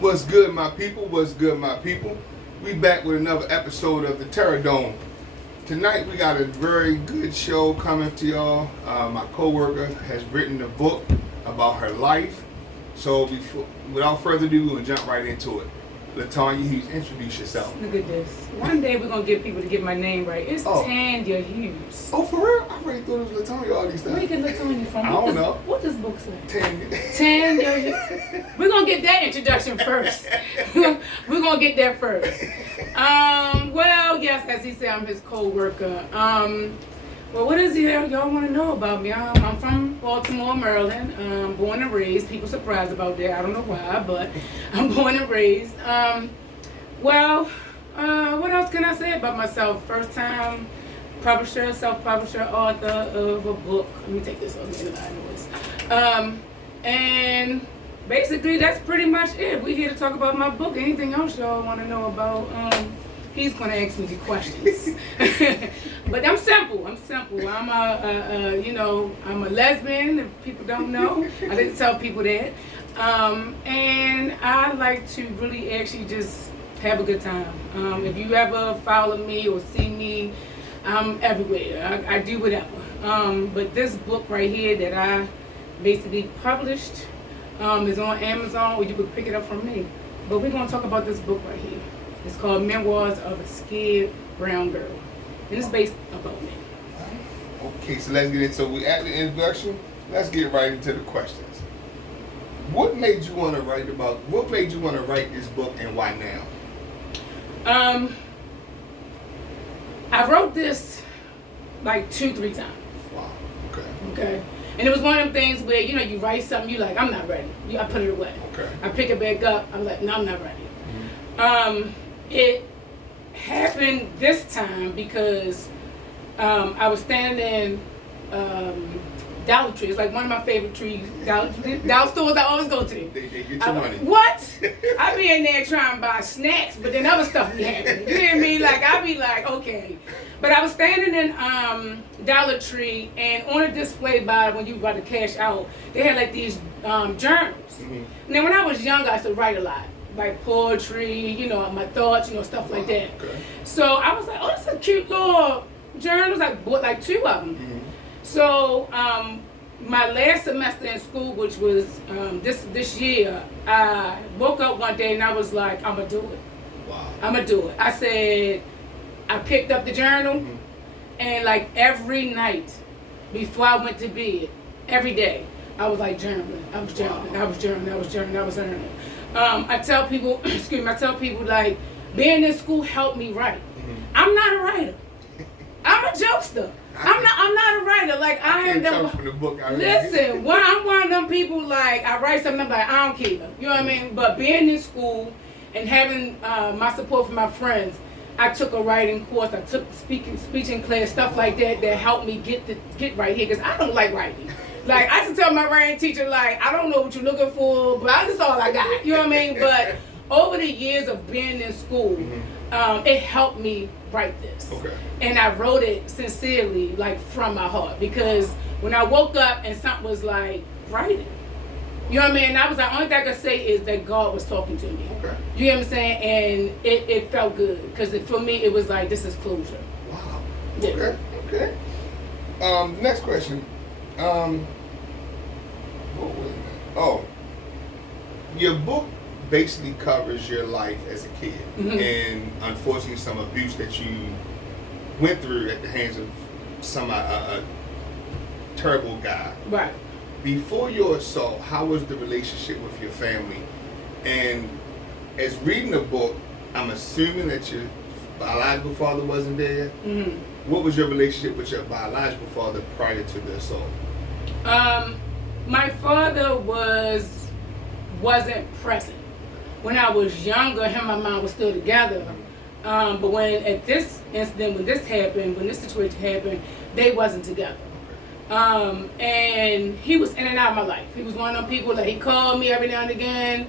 What's good, my people? What's good, my people? We back with another episode of the Terror Dome. Tonight we got a very good show coming to y'all. My coworker has written a book about her life. So without further ado, we're gonna jump right into it. Latanya Hughes, introduce yourself. Look at this. One day we're gonna get people to get my name right. It's Tanya Hughes. Oh, for real? I already thought it was Latanya all these times. Where you get Latanya from? I don't know. What does book say? Tanya. We're gonna get that introduction first. We're gonna get that first. Well, yes, as he said, I'm his co-worker. Well, what is it y'all want to know about me? I'm from Baltimore, Maryland. Born and raised. People surprised about that. I don't know why, but I'm born and raised. What else can I say about myself? First time publisher, self-publisher, author of a book. Let me take this off the noise. And basically, that's pretty much it. We're here to talk about my book. Anything else y'all want to know about? He's going to ask me the questions. But I'm simple. I'm a lesbian, if people don't know. I didn't tell people that. And I like to really actually just have a good time. If you ever follow me or see me, I'm everywhere. I do whatever. But this book right here that I basically published is on Amazon, or you could pick it up from me. But we're going to talk about this book right here. It's called Memoirs of a Scared Brown Girl. And it's based about me. Okay, so let's get into it. At the introduction, let's get right into the questions. What made you want to write this book, and why now? I wrote this like 2-3 times. Wow. Okay. And it was one of them things where, you write something, you like, I'm not ready. I put it away. Okay. I pick it back up, I'm like, no, I'm not ready. Mm-hmm. It happened this time because I was standing in Dollar Tree. It's like one of my favorite trees. Dollar stores I always go to. They get your money. What? I be in there trying to buy snacks, but then other stuff be happening. You hear me? Like, I be like, okay. But I was standing in Dollar Tree, and on a display by when you about to cash out, they had like these journals. Mm-hmm. Now, when I was younger, I used to write a lot. Like poetry, my thoughts, stuff like that. Okay. So I was like, oh, that's a cute little journals. I bought like 2 of them. Mm-hmm. So my last semester in school, which was this year, I woke up one day and I was like, I'm gonna do it. Wow. I'm gonna do it. I said, I picked up the journal, mm-hmm. and like every night before I went to bed, every day, I was like journaling. I was journaling. I tell people, like, being in school helped me write. Mm-hmm. I'm not a writer. I'm a jokester. I'm not a writer. Like, I'm one of them people, like, I write something, I'm like, I don't care. You know what I mean? But being in school and having my support from my friends, I took a writing course. I took speaking class, stuff like that helped me get right here, because I don't like writing. Like, I used to tell my writing teacher, like, I don't know what you're looking for, but that's all I got. You know what I mean? But over the years of being in school, mm-hmm. It helped me write this. Okay. And I wrote it sincerely, like, from my heart. Because when I woke up and something was like, write it. You know what I mean? And I was like, only thing I could say is that God was talking to me. Okay. You know what I'm saying? And it felt good. Because for me, it was like, this is closure. Wow. Yeah. Okay. Next question. Your book basically covers your life as a kid, mm-hmm. and unfortunately some abuse that you went through at the hands of a terrible guy. Right. Before your assault, how was the relationship with your family? And as reading the book, I'm assuming that your biological father wasn't there. Mm-hmm. What was your relationship with your biological father prior to the assault? My father wasn't present. When I was younger, him and my mom were still together. But when this situation happened, they wasn't together. And he was in and out of my life. He was one of them people that he called me every now and again.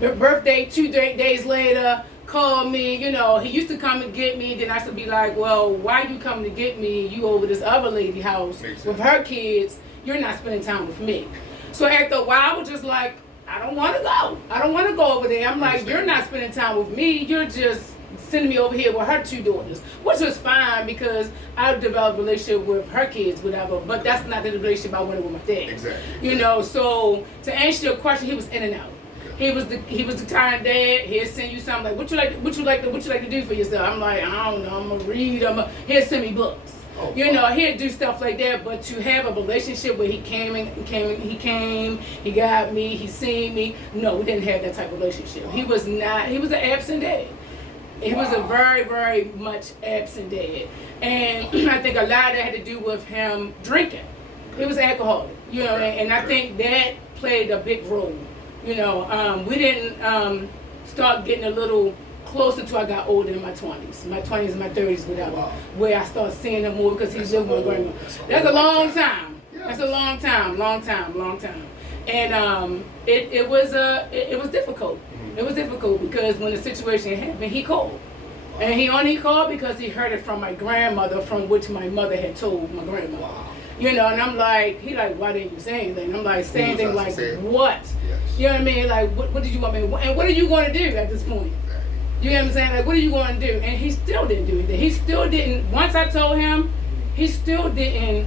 Birthday, 2 days later, called me. He used to come and get me. Then I used to be like, well, why you coming to get me? You over this other lady house with her kids. You're not spending time with me. So after a while, I was just like, I don't want to go. I don't want to go over there. I'm like, you're not spending time with me. You're just sending me over here with her 2 daughters, which was fine because I developed a relationship with her kids, whatever. But that's not the relationship I wanted with my dad. Exactly. You know, so to answer your question, he was in and out. He was the kind of dad. He'll send you something like, what you like to do for yourself? I'm like, I don't know. I'm gonna read. He'll send me books. Oh, you know, he'd do stuff like that, but to have a relationship where he came, he got me, he seen me. No, we didn't have that type of relationship. Wow. He was an absent dad. He was a very, very much absent dad. And I think a lot of that had to do with him drinking. He was alcoholic, you know, and I think that played a big role. You know, we didn't start getting a little closer till I got older in my 20s and my 30s, whatever, where I started seeing him more because he lived with my grandma. That's a long time. That's a long time. And it was difficult. It was difficult because when the situation happened, he called. And he only called because he heard it from my grandmother, from which my mother had told my grandmother. Wow. You know, and I'm like, why didn't you say anything? I'm like, say anything like, what? Yes. You know what I mean? Like, what did you want me to do? And what are you going to do at this point? You know what I'm saying? Like, what are you going to do? And he still didn't do anything. He still didn't, once I told him, he still didn't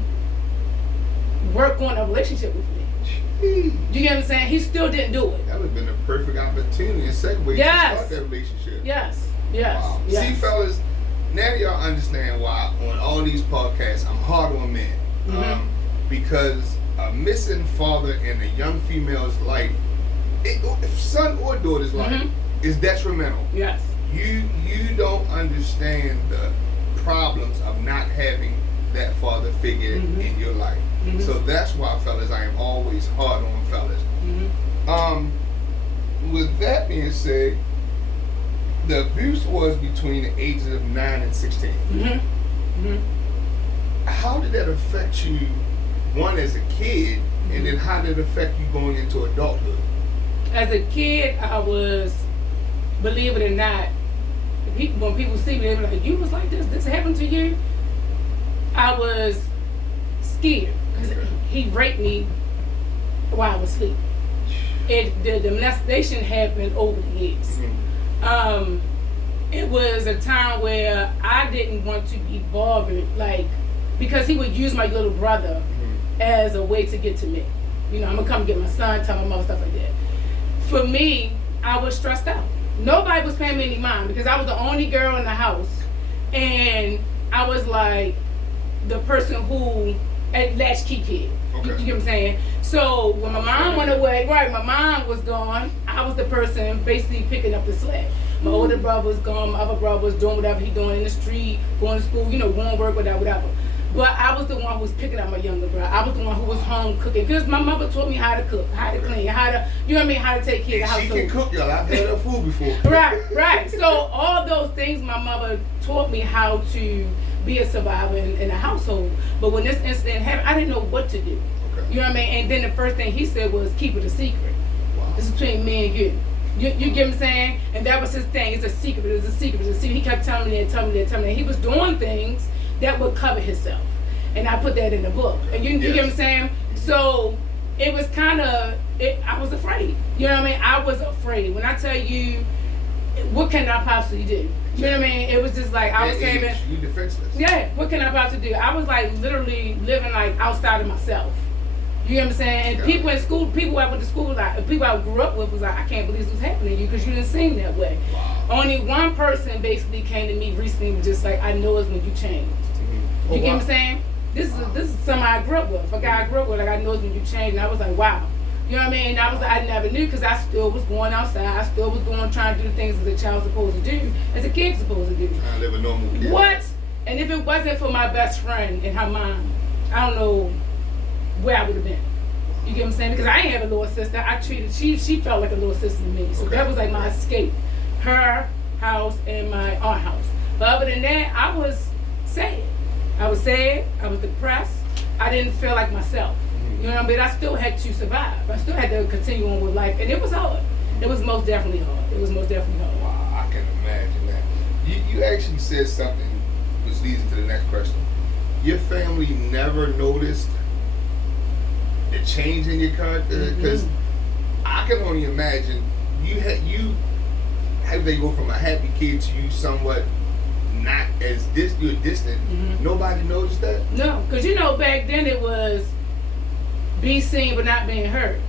work on a relationship with me. You know what I'm saying? He still didn't do it. That would have been a perfect opportunity and segue to start that relationship. Yes. Wow. See, fellas, now y'all understand why on all these podcasts I'm hard on men. Because a missing father in a young female's life, son or daughter's life, is detrimental. Yes. You don't understand the problems of not having that father figure in your life. So that's why, fellas, I am always hard on fellas. With that being said, the abuse was between the ages of 9 and 16. How did that affect you, one, as a kid, and then how did it affect you going into adulthood? As a kid, I was, believe it or not, when people see me, they be like, you was like this? This happened to you? I was scared because he raped me while I was asleep. The molestation happened over the years. It was a time where I didn't want to be bothered, like, because he would use my little brother as a way to get to me. You know, I'm gonna come get my son, tell my mother, stuff like that. For me, I was stressed out. Nobody was paying me any mind because I was the only girl in the house, and I was like the person who latchkey kid. You get what I'm saying? So when my mom went away, my mom was gone, I was the person basically picking up the slack. My older brother was gone, my other brother was doing whatever he doing in the street, going to school, you know, going to work, whatever. But I was the one who was picking up my younger brother. I was the one who was home cooking. Because my mother taught me how to cook, how to clean, how to, you know what I mean, how to take care of the house. She can cook, y'all. I've had her food before. Right. So all those things my mother taught me how to be a survivor in a household. But when this incident happened, I didn't know what to do. You know what I mean? And then the first thing he said was, keep it a secret. Wow. It's between me and you. You get what I'm saying? And that was his thing. It's a secret. It's a secret. It's a secret. He kept telling me that. He was doing things that would cover himself. And I put that in the book. And you get what I'm saying? So it was kind of, I was afraid. You know what I mean? I was afraid. When I tell you, what can I possibly do? You know what I mean? It was just like, I was having. You defenseless. Yeah, what can I possibly do? I was like literally living like outside of myself. You know what I'm saying? And people in school, people I went to school, like people I grew up with was like, I can't believe this was happening to you because you didn't seem that way. Wow. Only one person basically came to me recently and was just like, I know it's when you changed. You get what I'm saying? This is somebody I grew up with. A guy I grew up with, like, I know it's when you changed. And I was like, wow. You know what I mean? And I never knew because I still was going outside. I still was going trying to do the things as a child's supposed to do, as a kid's supposed to do. Trying to live a normal kid. What? And if it wasn't for my best friend and her mom, I don't know where I would have been. You get what I'm saying? Because I didn't have a little sister. I treated, she felt like a little sister to me. So that was like my escape. Her house and my aunt house. But other than that, I was sad. I was depressed. I didn't feel like myself. You know what I mean? I still had to survive. I still had to continue on with life. And it was hard. It was most definitely hard. Wow, I can imagine that. You actually said something which leads to the next question. Your family never noticed the change in your character? Because I can only imagine you how they go from a happy kid to you somewhat not as you're distant. Mm-hmm. Nobody noticed that. No, because you know back then it was be seen but not being heard.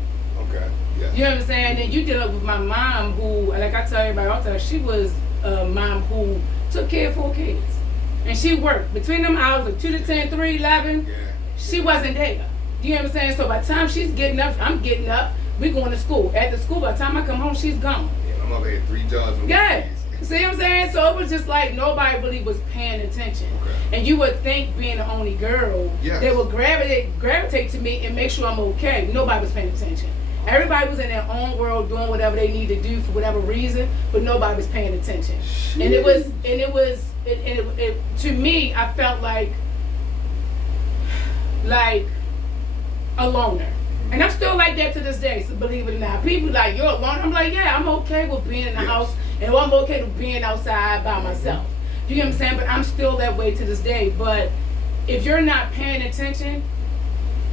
Okay. Yeah. You know what I'm saying? And you deal with my mom, who, like I tell everybody all the time, she was a mom who took care of 4 kids, and she worked between them hours of 2 to 10, 3, 11. Yeah. She wasn't there. You know what I'm saying? So by the time she's getting up, I'm getting up. We going to school. At the school, by the time I come home, she's gone. Yeah, my mother had 3 jobs. Yeah. See what I'm saying? So it was just like nobody really was paying attention. Okay. And you would think, being the only girl, Yes. they would gravitate to me and make sure I'm okay. Nobody was paying attention. Everybody was in their own world doing whatever they need to do for whatever reason, but nobody was paying attention. And it was to me, I felt like a loner. And I'm still like that to this day, so believe it or not. People like, you're a loner. I'm like, yeah, I'm okay with being in the house, and I'm okay with being outside by myself. You know what I'm saying? But I'm still that way to this day. But if you're not paying attention,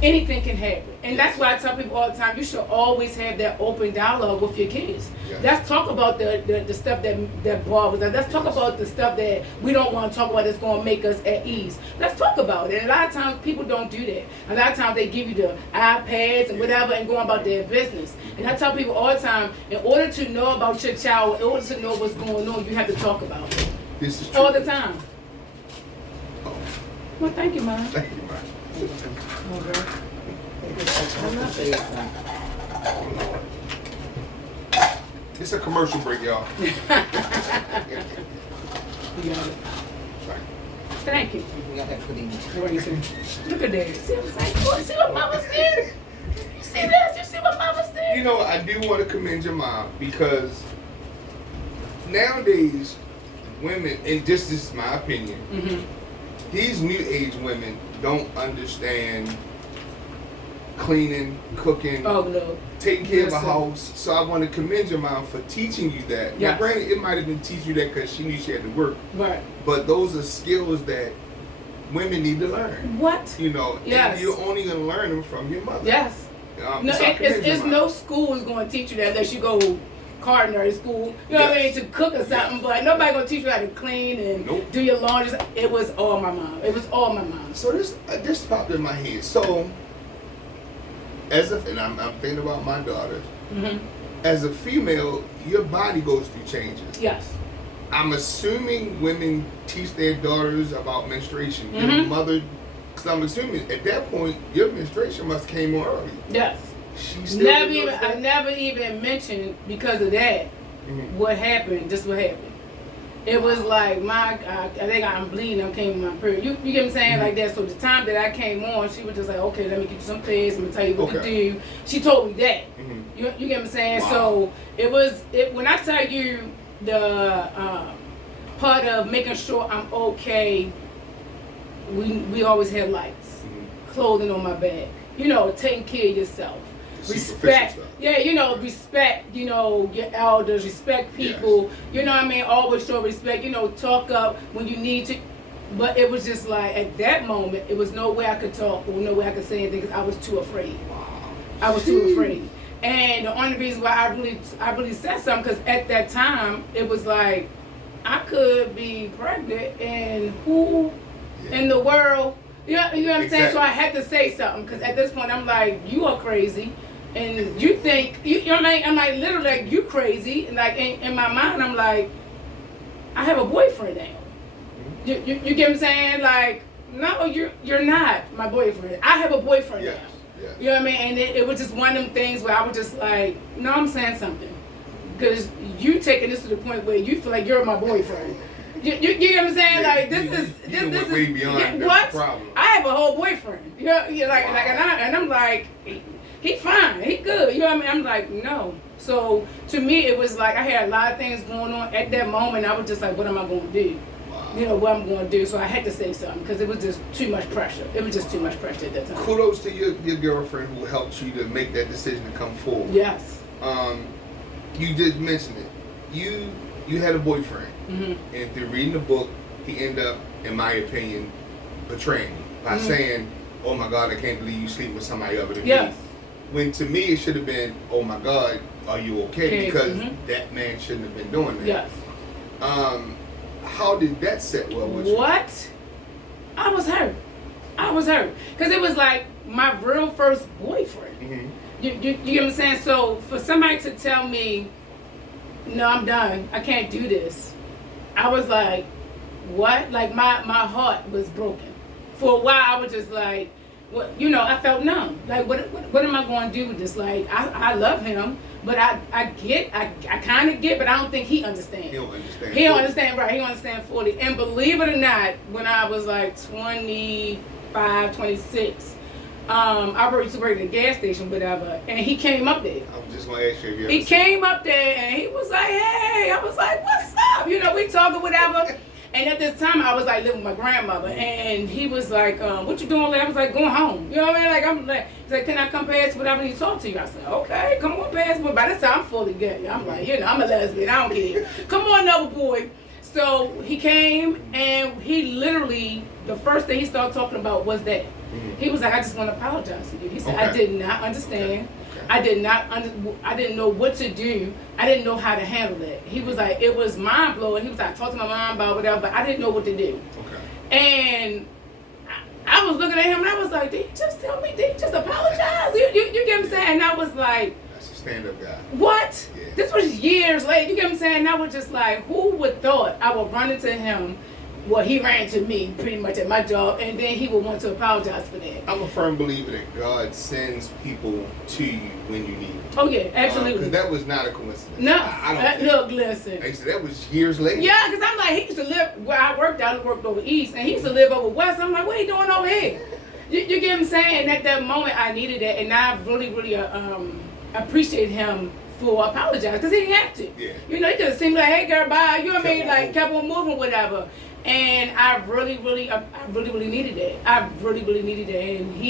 anything can happen. And that's why I tell people all the time, you should always have that open dialogue with your kids. Yes. Let's talk about the stuff that bothers us. Let's talk about the stuff that we don't want to talk about that's going to make us at ease. Let's talk about it. And a lot of times people don't do that. A lot of times they give you the iPads and whatever and going about their business. And I tell people all the time, in order to know about your child, in order to know what's going on, you have to talk about it. This is true. All the time. Oh, Well, thank you, Mom. thank you, man. Okay. It's a commercial break, y'all. You got it. Right. Thank you. We got that pudding. Look at that. See what Mama's did? You see this? You see what Mama's did? You know, I do want to commend your mom because nowadays, women, and this is my opinion, Mm-hmm. these new age women don't understand cleaning, cooking, Oh no. taking care of a Yes, sir. house. So I want to commend your mom for teaching you that. Now, Yes. granted, it might have been teach you that because she knew she had to work, Right. but those are skills that women need to learn. What? You know, Yes. and you're only going to learn them from your mother. Yes. No, so I commend your it's mom. no school is going to teach you that unless you go culinary school. You know what I mean? Yes. To cook or something, but nobody gonna teach you how to clean and Nope. do your laundry. It was all my mom. It was all my mom. So this popped in my head. So, and I'm thinking about my daughters. Mm-hmm. As a female, your body goes through changes. Yes. I'm assuming women teach their daughters about menstruation. Your Mhm. mother, because I'm assuming at that point your menstruation must came on early. Yes. She still Never didn't even. notice I that? never even mentioned because of that. Mhm. What happened? Just what happened. It was like I think I'm bleeding. I came in my period. You get what I'm saying? Mhm. Like that. So the time that I came on, she was just like, okay, let me get you some pills. I'm gonna tell you what to Okay. do. She told me that. Mhm. You get what I'm saying? Wow. So it was when I tell you the part of making sure I'm okay. We always had lights, Mhm. clothing on my back. You know, taking care of yourself. Superficial Respect, stuff. yeah, you know, respect, you know, your elders, respect people, you know what I mean? Always show respect, you know, talk up when you need to. But it was just like, at that moment, it was no way I could talk or no way I could say anything because I was too afraid. Wow. I was too afraid. And the only reason why I really said something, because at that time, it was like, I could be pregnant and who in the world, you know what I'm saying? So I had to say something because at this point, I'm like, you are crazy. And you think, you know what I mean? I'm like, literally, like, you crazy. And like, in my mind, I'm like, I have a boyfriend now. You get what I'm saying? Like, no, you're not my boyfriend. I have a boyfriend Yes. now. Yes. You know what I mean? And it was just one of them things where I was just like, no, I'm saying something. Because you taking this to the point where you feel like you're my boyfriend. You get what I'm saying? Yeah, Like, you this went is way beyond the what? problem. I have a whole boyfriend. You know, and I'm like, he fine, he good. You know what I mean? I'm like, no. So to me, it was like I had a lot of things going on at that moment. I was just like, what am I going to do? Wow. You know what I'm going to do. So I had to say something because it was just too much pressure. It was just too much pressure at that time. Kudos to your girlfriend who helped you to make that decision to come forward. Yes. You just mentioned it. You had a boyfriend, Mhm. and through reading the book, he ended up, in my opinion, betraying you by Mhm. saying, "Oh my God, I can't believe you sleep with somebody other than Yes. me." When to me it should have been, oh my God, are you okay? Okay, Because mhm. that man shouldn't have been doing that. Yes. How did that sit well with you? What? I was hurt. Because it was like my real first boyfriend. Mm-hmm. You get what I'm saying? So for somebody to tell me, no, I'm done, I can't do this, I was like, what? Like my heart was broken. For a while I was just like, what, I felt numb. Like what am I going to do with this? Like I love him, but I kind of get, but I don't think he understands. He don't understand. He don't understand, right? He don't understand 40. And believe it or not, when I was like 25, 26, I used to work at a gas station, whatever, and he came up there. I was just gonna ask you if you ever He seen came up there and he was like, hey, I was like, what's up? We talking, whatever. And at this time, I was like living with my grandmother, and he was like, what you doing? I was like, going home. You know what I mean? Like, I'm like, he's like, can I come past whatever you talk to you? I said, okay, come on past. But by this time, I'm fully gay. I'm like, I'm a lesbian. I don't care. Come on, another boy. So he came, and he literally, the first thing he started talking about was that. Mm-hmm. He was like, I just want to apologize to you. He said, Okay. I did not understand. Okay. I didn't know what to do. I didn't know how to handle it. He was like, it was mind blowing. He was like, talk to my mom about whatever, but I didn't know what to do. Okay. And I was looking at him and I was like, did you just tell me? Did you just apologize? You get what I'm saying? And I was like, That's a stand-up guy. what? Yeah. This was years later. You get what I'm saying? And I was just like, who would thought I would run into him? Well, he ran to me pretty much at my job, and then he would want to apologize for that. I'm a firm believer that God sends people to you when you need them. Oh yeah, absolutely. Because that was not a coincidence. No, I don't think. look, listen. Like I said, that was years later. Yeah, because I'm like, he used to live where I worked. I worked over east, and he used to live over west. I'm like, what are you doing over here? You get what I'm saying? And at that moment, I needed that, and I really, really appreciate him for apologizing, because he didn't have to. Yeah. He could have seemed like, hey girl, bye. You know what I mean? Kept on Like, kept on moving, whatever. And I really, really needed that. I really, really needed that. And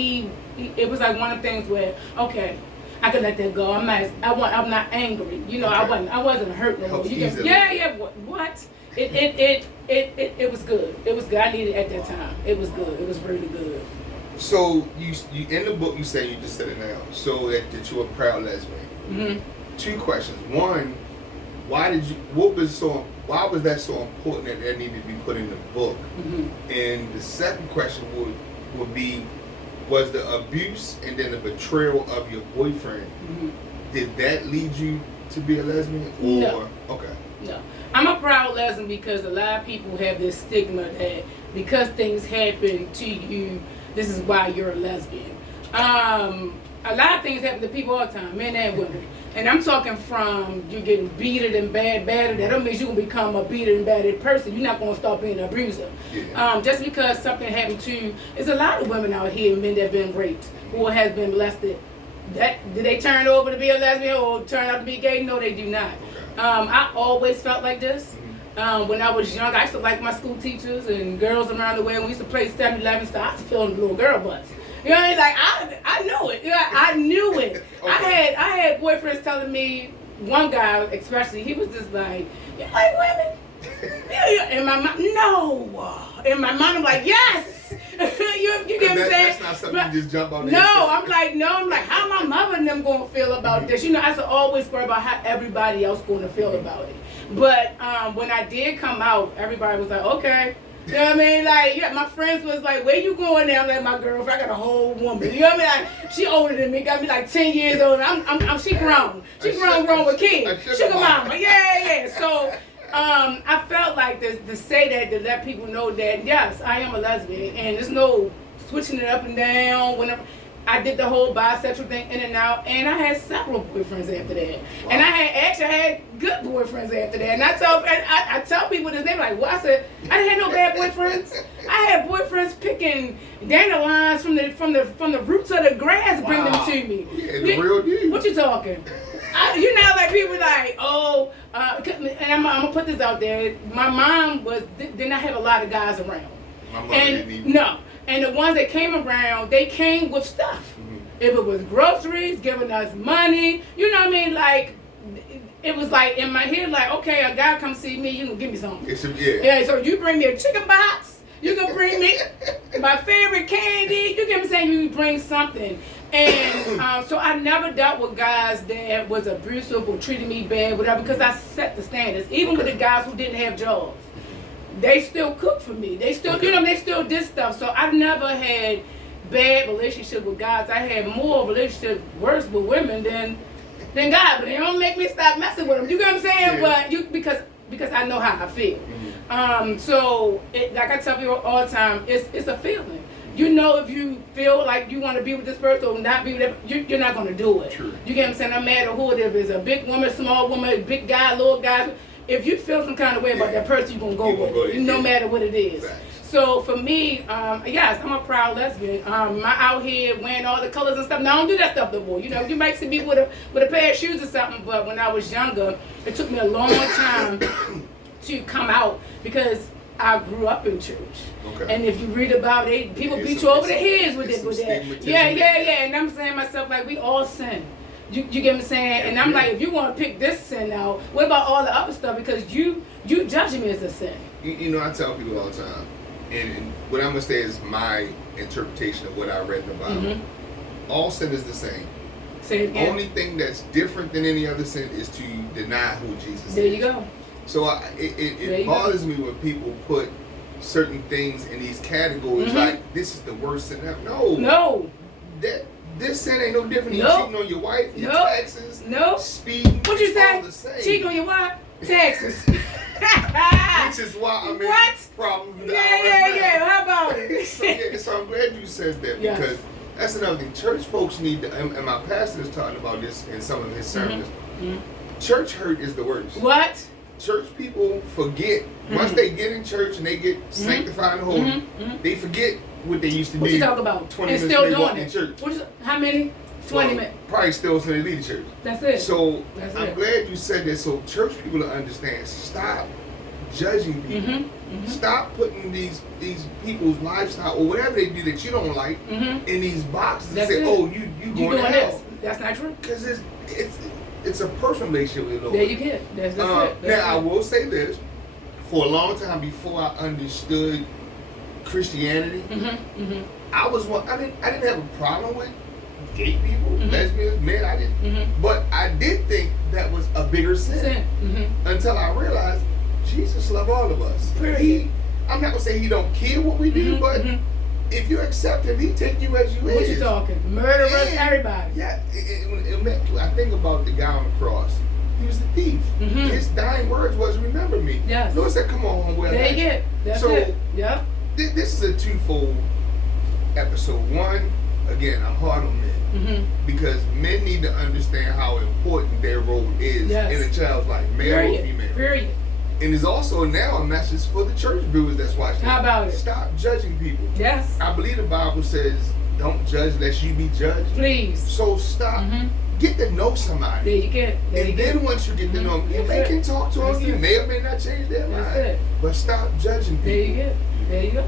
it was like one of the things where, okay, I could let that go. I'm not angry. Okay. I wasn't hurt no more. Helps You get, easily. yeah. What? It was good. It was good. I needed it at that time. It was good. It was really good. So you in the book you say, you just said it now, so that you're a proud lesbian. Mm-hmm. Two questions. One, why was that so important that needed to be put in the book? Mm-hmm. And the second question would be, was the abuse and then the betrayal of your boyfriend, Mm-hmm. did that lead you to be a lesbian? Or No. Okay. No, I'm a proud lesbian because a lot of people have this stigma that because things happen to you, this is why you're a lesbian. A lot of things happen to people all the time, men and women. And I'm talking from you getting beaten and battered. That don't mean you're going to become a beaten and battered person. You're not going to stop being an abuser. Yeah. Just because something happened to you. There's a lot of women out here, men that have been raped or has been molested. Did they turn over to be a lesbian or turn out to be gay? No, they do not. Okay. I always felt like this. Mhm. When I was young, I used to like my school teachers and girls around the way. When we used to play 7-Eleven stuff, I used to feel the little girl butts. You know what I mean? Like I knew it. I knew it. Okay. I had boyfriends telling me, one guy especially, he was just like, you like women? Yeah. And my mom, no. And my mom, I'm like, yes. you get what I'm saying? That's not something you just jump on. No, I'm like, how my mother and them gonna feel about this? I used to always worry about how everybody else gonna feel about it. But when I did come out, everybody was like, okay. You know what I mean? Like, yeah, my friends was like, where you going now? I'm like, my girlfriend, I got a whole woman. You know what I mean? Like, she older than me, got me like 10 years older. She grown. She grown with kids. Sugar mama. Yeah. So, I felt like to say that, to let people know that, yes, I am a lesbian. And there's no switching it up and down. Whenever I did the whole bisexual thing in and out, and I had several boyfriends after that. Wow. And I had good boyfriends after that. And I tell people this, they're like, well, I said, I didn't have no bad boyfriends. I had boyfriends picking dandelions from the roots of the grass, bring them to me. Yeah, the real deal. What you talking? Like people like, and I'm gonna put this out there. My mom did not have a lot of guys around. My mother didn't even. No. And the ones that came around, they came with stuff. Mm-hmm. If it was groceries, giving us money, you know what I mean? Like, it was like in my head, like, okay, a guy come see me, you can give me something. Yeah, so you bring me a chicken box, you can bring me my favorite candy, you get what I'm saying? You bring something. And so I never dealt with guys that was abusive or treated me bad, whatever, because I set the standards. Even with the guys who didn't have jobs, they still cooked for me. They still, they still did stuff. So I've never had bad relationship with guys. I had more relationship worse with women than guys, but they don't make me stop messing with them. You get what I'm saying? Yeah. But because I know how I feel. So like I tell people all the time, it's a feeling. You know, if you feel like you want to be with this person or not be with them, you're not going to do it. True. You get what I'm saying? No matter who it is, if it's a big woman, small woman, big guy, little guy. If you feel some kind of way about that person, you're going to go with it, no matter what it is. Right. So for me, yes, I'm a proud lesbian. I'm out here wearing all the colors and stuff. Now I don't do that stuff no more. You know, you might see me with a pair of shoes or something, but when I was younger, it took me a long time to come out because I grew up in church. Okay. And if you read about it, people beat you over the heads with that. Yeah. And I'm saying to myself, like, we all sin. You get what I'm saying? And I'm like, if you want to pick this sin out, what about all the other stuff? Because you judging me as a sin. You know, I tell people all the time, and what I'm going to say is my interpretation of what I read in the Bible. All sin is the same. Say it again. Only thing that's different than any other sin is to deny who Jesus is. There you go. So it bothers me when people put certain things in these categories like this is the worst sin ever. No. This sin ain't no different than you cheating on your wife, your taxes, speeding. What you say? All the same. Cheating on your wife? Taxes. Which is why I'm in problems with the IRS. Yeah. How about it? So I'm glad you said that because that's another thing. Church folks need to, and my pastor is talking about this in some of his sermons. Church hurt is the worst. What? Church people forget once they get in church and they get sanctified and holy, they forget what they used to what be. You talk about? 20 and minutes still they doing walk it. in church. How many? 20 minutes. Probably still Sunday lead church. That's it. So I'm glad you said that. So church people to understand. Stop judging people. Stop putting these people's lifestyle or whatever they do that you don't like in these boxes and say, "Oh, you going to hell." This. That's not true. Because it's a personal relationship with the Lord. There you get. That's it. Now I will say this: for a long time before I understood Christianity, I didn't have a problem with gay people, lesbians, men. I didn't, but I did think that was a bigger sin until I realized Jesus loves all of us. I'm not gonna say he don't care what we do, but if you accept him, he take you as you is. What you talking? Murderers, everybody. Yeah, I think about the guy on the cross. He was the thief. His dying words was, "Remember me." Yes. Lord said, "Come on, homeboy." There you get. That's so, it. Yep. This is a twofold episode. One, again, I'm hard on men because men need to understand how important their role is in a child's life, male or female. Period. And there's also now a message for the church viewers that's watching. How about it? Stop judging people. Yes. I believe the Bible says, "Don't judge lest you be judged." Please. So stop. Get to know somebody. There you get. Then once you get to know them, you can talk to them. You may or may not change their mind. But stop judging people. There you go. There you go.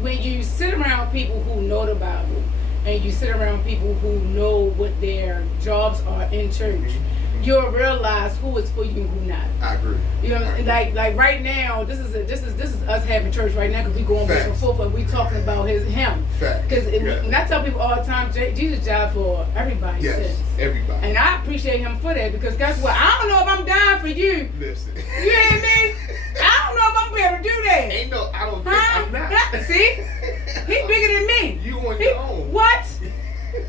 When you sit around people who know the Bible, and you sit around people who know what their jobs are in church, you'll realize who is for you and who not. I agree. You know, like right now, this is us having church right now because we going back and forth, and we talking about him. Because when I tell people all the time, Jesus died for everybody's sins. Everybody. And I appreciate him for that because guess what? I don't know if I'm dying for you. Listen. You hear me? I don't know if I'm gonna be able to do that. I don't think I'm not. See? He bigger than me. You on your own. What?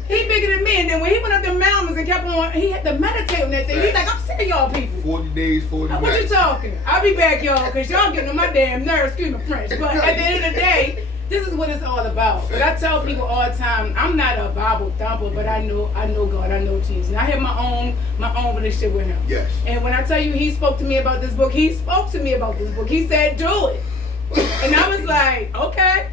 He bigger than me. And then when he went up the mountains and kept on, he had to meditate on that thing. He's like, I'm sick of y'all people. 40 days, 40 nights. What you talking? I'll be back, y'all, because y'all getting on my damn nerves. Excuse my French. But at the end of the day, this is what it's all about. But I tell people all the time, I'm not a Bible thumper, but I know God, I know Jesus. And I have my own relationship with him. Yes. And when I tell you he spoke to me about this book, he spoke to me about this book. He said, do it. And I was like, okay.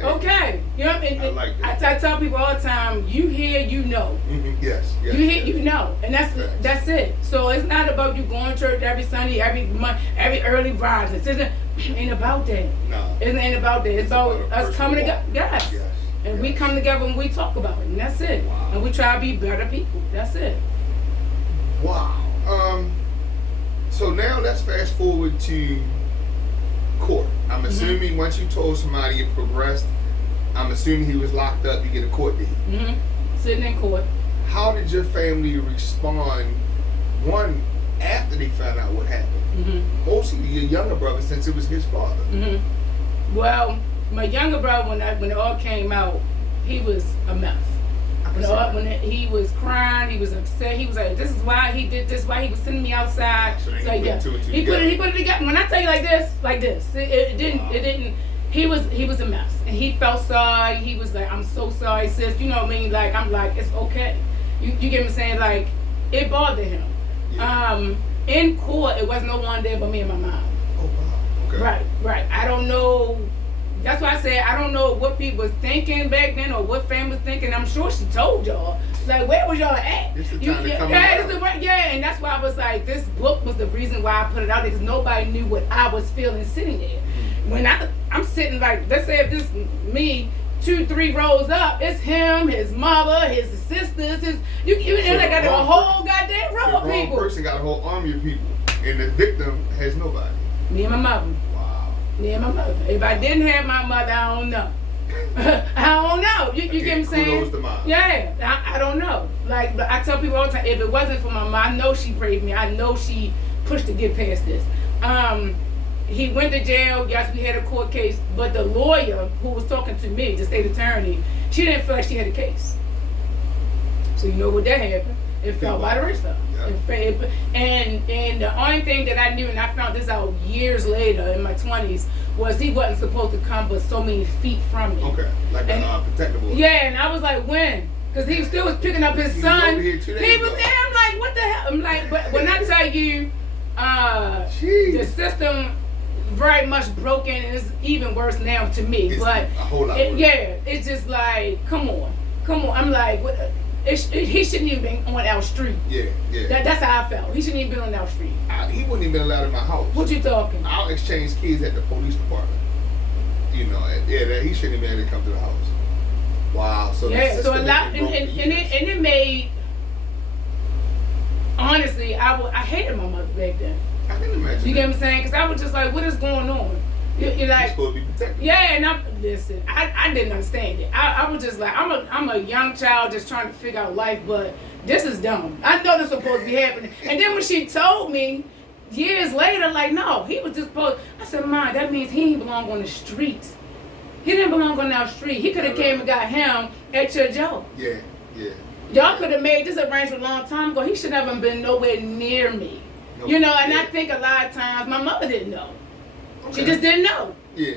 Okay. You know, and I like that. I tell people all the time, you hear, you know. Yes. You hear, you know. And that's it. So it's not about you going to church every Sunday, every month, every early rise. It ain't about that. No. It ain't about that. It's about us coming together. Yes. And we come together and we talk about it. And that's it. Wow. And we try to be better people. That's it. Wow. So now let's fast forward to court. I'm assuming once you told somebody it progressed, I'm assuming he was locked up. You get a court date. Mm-hmm. Sitting in court. How did your family respond? One, after they found out what happened. Mm-hmm. Mostly your younger brother, since it was his father. Mm-hmm. Well, my younger brother, when it all came out, he was a mess. He was crying, he was upset. He was like, "This is why he did this. Why he was sending me outside." So yeah, he put it together. When I tell you like this, it didn't. He was a mess, and he felt sorry. He was like, "I'm so sorry, sis." You know what I mean? Like, I'm like, it's okay. You get me saying? Like, it bothered him. Yeah. In court, it was no one there but me and my mom. Oh wow. Okay. Right. I don't know. That's why I said I don't know what people was thinking back then or what family was thinking. I'm sure she told y'all. Like, where was y'all at? It's the time to come and that's why I was like, this book was the reason why I put it out there, because nobody knew what I was feeling sitting there. Mm-hmm. When I'm sitting, like, let's say if this me 2-3 rows up, it's him, his mother, his sisters, they got a whole goddamn row of people. The wrong person got a whole army of people, and the victim has nobody. Me and my mother. Me and my mother. If I didn't have my mother, I don't know. I don't know. You get what I'm saying? Kudos to mom. Yeah, I don't know. Like, I tell people all the time, if it wasn't for my mom, I know she prayed for me. I know she pushed to get past this. He went to jail. Yes, we had a court case, but the lawyer who was talking to me, the state attorney, she didn't feel like she had a case. So you know what that happened? It fell by the wayside. Yeah. And the only thing that I knew, and I found this out years later in my 20s, was he wasn't supposed to come but so many feet from me. Okay, like a protective order. Yeah, and I was like, when? Because he still was picking up his son. Over here 2 days he was ago. there. I'm like, what the hell? I'm like, but when I tell you, the system very much broken, and it's even worse now to me. It's but a whole lot worse. Yeah, it's just like, come on. I'm like, what? He shouldn't even been on our street. Yeah. That's how I felt. He shouldn't even been on our street. He wouldn't even been allowed in my house. What you talking? I'll exchange keys at the police department. You know, he shouldn't even be able to come to the house. Wow. So so a lot, and it made. Honestly, I hated my mother back then. I can imagine. You get what I'm saying? Because I was just like, what is going on? You're like, you're supposed to be protected. Yeah, and I didn't understand it. I was just like, I'm a young child just trying to figure out life, but this is dumb. I know this is supposed to be happening. And then when she told me years later, like, no, he was just supposed. I said, Mom, that means he didn't belong on the streets. He didn't belong on our street. He could have came and got him at your job. Yeah. Y'all could have made this arrangement a long time ago. He should never have been nowhere near me. Nope. You know, and I think a lot of times my mother didn't know. Okay. She just didn't know. Yeah.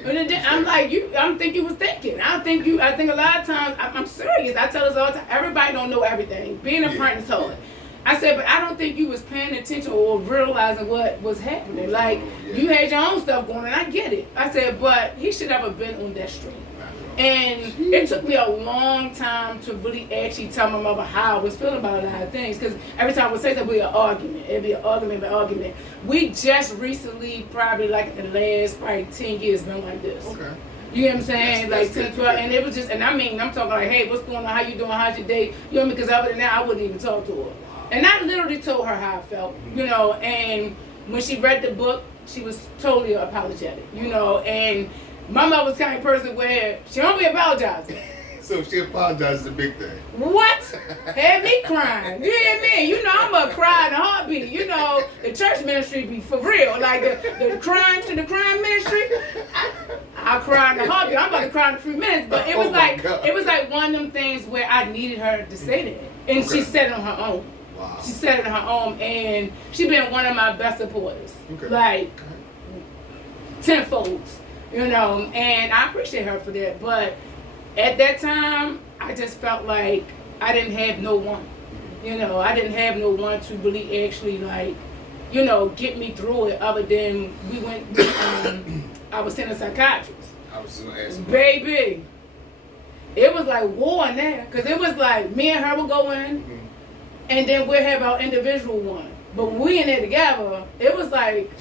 I'm like, I think you was thinking. I think a lot of times, I'm serious. I tell us all the time, everybody don't know everything. Being a parent is hard. I said, but I don't think you was paying attention or realizing what was happening. Like, you had your own stuff going on, and I get it. I said, but he should never been on that street. And it took me a long time to really actually tell my mother how I was feeling about a lot of things. Because every time I would say something, it'd be an argument. We just recently, probably like in the last 10 years, been like this. Okay. You know what I'm saying? Like 10, 12, and it was just, and I mean, I'm talking like, hey, what's going on? How you doing? How's your day? You know what I mean? Because other than that, I wouldn't even talk to her. And I literally told her how I felt, you know, and when she read the book, she was totally apologetic, you know, and my mother was the kind of person where she don't be apologizing. So if she apologizes, a big thing. What? Had me crying. You hear me? You know I'm a cry in a heartbeat. You know the church ministry be for real. Like the crime ministry. I cry in a heartbeat. I'm about to cry in a few minutes. But it was like one of them things where I needed her to say that, and she said it on her own. Wow. She said it on her own, and she been one of my best supporters. Okay. Like tenfold. You know, and I appreciate her for that. But at that time, I just felt like I didn't have no one. You know, I didn't have no one to really actually, like, you know, get me through it other than we went, I was seeing a psychiatrist. I was going to ask you. Baby, it was like war in there. Because it was like me and her would go in, and then we'd have our individual one. But when we in there together, it was like,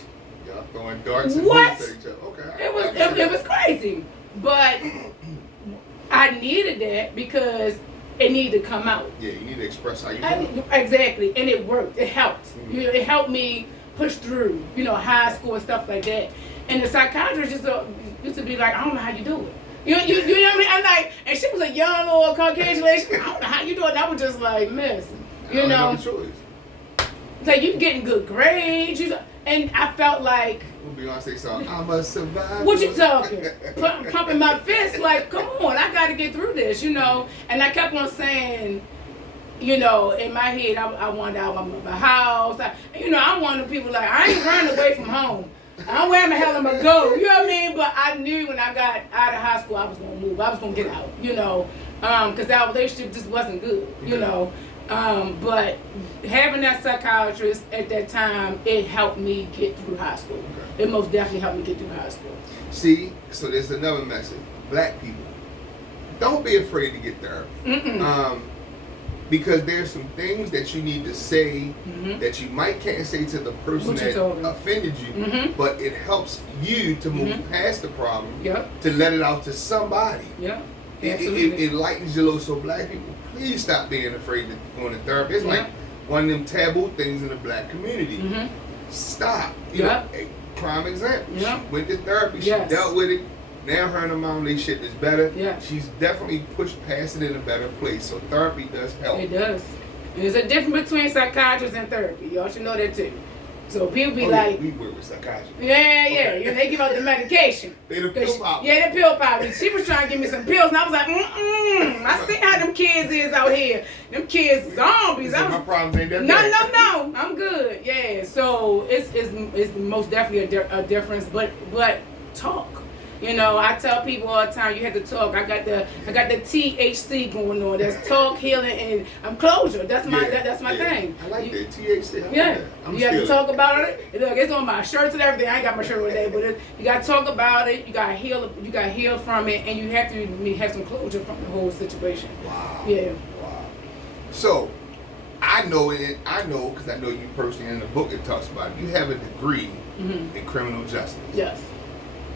y'all throwing darts and what? at each other. Okay. It was crazy. But I needed that because it needed to come out. Yeah, you need to express how you feel. Exactly, and it worked. It helped. Mm-hmm. You know, it helped me push through, you know, high school and stuff like that. And the psychiatrist used to be like, I don't know how you do it. You know what I mean? I'm like, and she was a young little Caucasian lady. I don't know how you doing. And I was just like, miss, you know. Like, you getting good grades. And I felt like, Beyonce song, I'm a survivor. what you talking? Pumping my fist, like, come on, I got to get through this, you know. And I kept on saying, you know, in my head, I wanted out of my house. I'm one of the people like, I ain't running away from home. I don't where the hell am I go? You know what I mean? But I knew when I got out of high school, I was going to move. I was going to get out, you know, because our relationship just wasn't good, you know. But having that psychiatrist at that time, it helped me get through high school. Okay. It most definitely helped me get through high school. See, so there's another message. Black people, don't be afraid to get therapy. Because there's some things that you need to say that you might can't say to the person that offended you, but it helps you to move past the problem, to let it out to somebody. It lightens your load. So black people, please stop being afraid to go to therapy. It's like one of them taboo things in the black community. Stop. You know, a prime example. She went to therapy. She dealt with it. Now her and her mom relationship is better. She's definitely pushed past it in a better place. So therapy does help. It does. And there's a difference between psychiatrists and therapy. Y'all should know that too. So people be like, we work with psychiatrists. They give out the medication. They the pill powder. Yeah, the pill powder. She was trying to give me some pills, and I was like, I see how them kids is out here. Them kids zombies. My problems ain't that bad. No, I'm good. Yeah, so it's most definitely a difference, but talk. You know, I tell people all the time, you have to talk. I got the THC going on. That's talk, healing, and closure. That's my thing. I like that THC. You have to talk about it. Look, it's on my shirts and everything. I ain't got my shirt today, but you got to talk about it. You got to heal. You got to heal from it, and you have to have some closure from the whole situation. Wow. Yeah. Wow. So, I know because I know you personally. In the book it talks about it. You have a degree in criminal justice. Yes.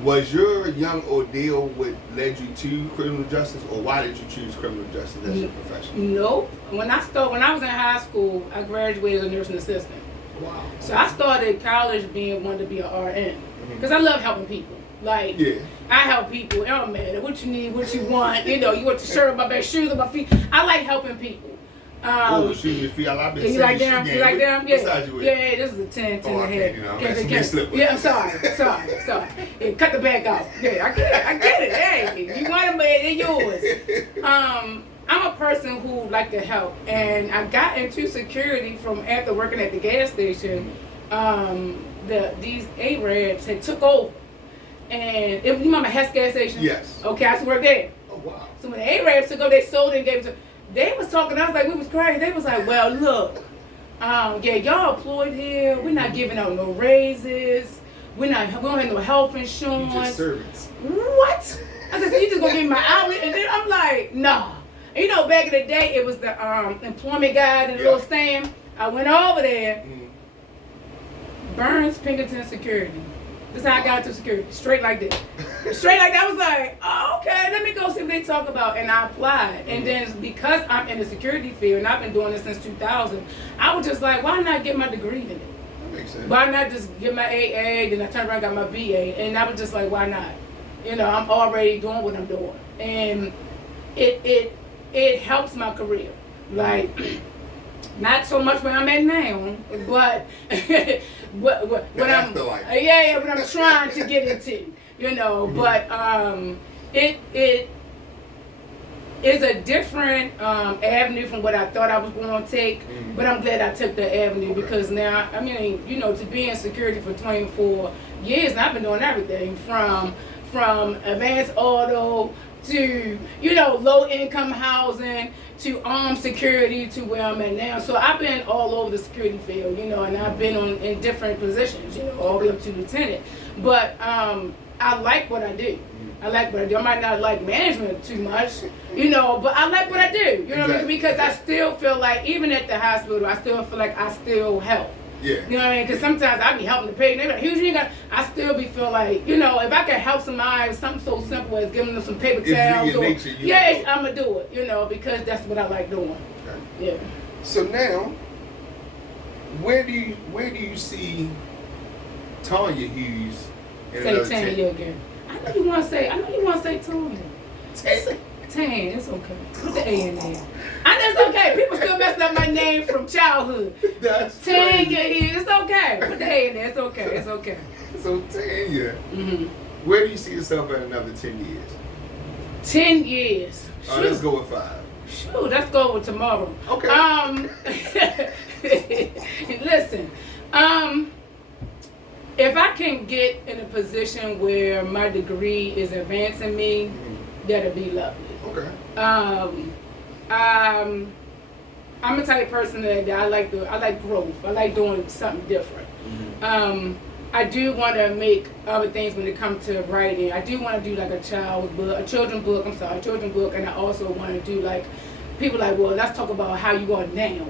Was your young ordeal what led you to criminal justice, or why did you choose criminal justice as your profession? Nope. When I was in high school, I graduated as a nursing assistant. Wow. So I started college wanting to be an RN because I love helping people. Like, I help people. It don't matter what you need, what you want. You know, you want your shirt on my back, shoes on my feet. I like helping people. Shoes on your feet. I've been you like them? You like them? Yeah. Yeah, this is a 10 and a half. Yeah, I'm sorry. Yeah, cut the back off. Yeah, I get it. Hey, you want them, they're yours. I'm a person who like to help, and I got into security from after working at the gas station. These Arabs had took over, and you remember Hess gas station? Yes. Okay, I used to work there. Oh wow. So when the Arabs took over, they sold it and gave it to. They was talking, I was like, we was crazy. They was like, well, look, y'all employed here. We're not giving out no raises. We don't have no health insurance. You just servants. What? I said, so you just gonna give me my hourly? And then I'm like, nah. And you know, back in the day, it was the employment guide and the little stand. I went over there. Burns Pinkerton Security. This is how I got into security. Straight like that. Straight like that. I was like, oh, okay, let me go see what they talk about. And I applied. And then because I'm in the security field, and I've been doing this since 2000, I was just like, why not get my degree in it? That makes sense. Why not just get my AA, then I turned around and got my BA. And I was just like, why not? You know, I'm already doing what I'm doing. And it helps my career. Like, not so much where I'm at now, but when I'm when I'm trying to get into, you know. But it is a different avenue from what I thought I was going to take. But I'm glad I took the avenue because now, I mean, you know, to be in security for 24 years, and I've been doing everything from advanced auto to, you know, low income housing to armed security to where I'm at now. So I've been all over the security field, you know, and I've been in different positions, you know, all the way up to lieutenant. But I like what I do. I like what I do. I might not like management too much, you know, but I like what I do. You know what I mean? Because I still feel like, even at the hospital, I still feel like I still help. Yeah. You know what I mean? Because sometimes I be helping the patient. They be like, "Here's you got." I still be feel like, you know, if I can help somebody with something so simple as giving them some paper towels, I'm gonna do it. You know, because that's what I like doing. Okay. Yeah. So now, where do you see Tanya Hughes in say Tanya again? I know you want to say Tanya. Tan, it's okay. Put the A in there. And it's okay. People still messing up my name from childhood. That's Tanya, crazy. it's okay. Put the A in there. It's okay. It's okay. So Tanya, Mm-hmm. where do you see yourself in another 10 years? 10 years. Let's go with 5. Shoot, let's go with tomorrow. Okay. Listen, if I can get in a position where my degree is advancing me, that'd be lovely. Okay. I'm a type of person that I like growth. I like doing something different. I do want to make other things when it comes to writing. I do want to do like a children's book, and I also want to do like, people like, well, let's talk about how you are now.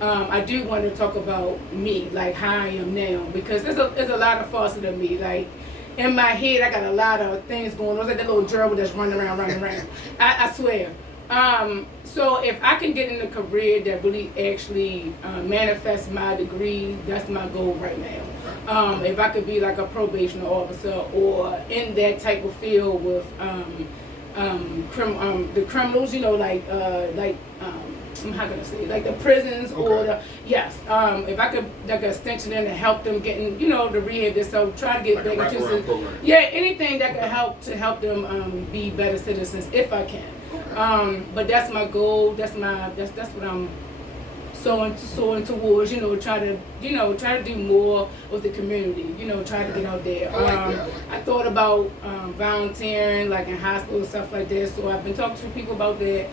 I do want to talk about me, like how I am now, because there's a lot of facets of me. Like in my head, I got a lot of things going on. It's like that little gerbil that's running around. I swear. So if I can get in a career that really actually manifests my degree, that's my goal right now. If I could be like a probation officer or in that type of field with the criminals, you know, how can I say, like the prisons or the, yes. If I could like extension in to help them getting, you know, the rehab, so try to get Like back into program. yeah, anything that could help them be better citizens if I can. But that's my goal. That's what I'm sowing towards. You know, try to do more with the community. You know, try to get out there. I like that. I thought about volunteering, like in hospitals and stuff like that. So I've been talking to people about that.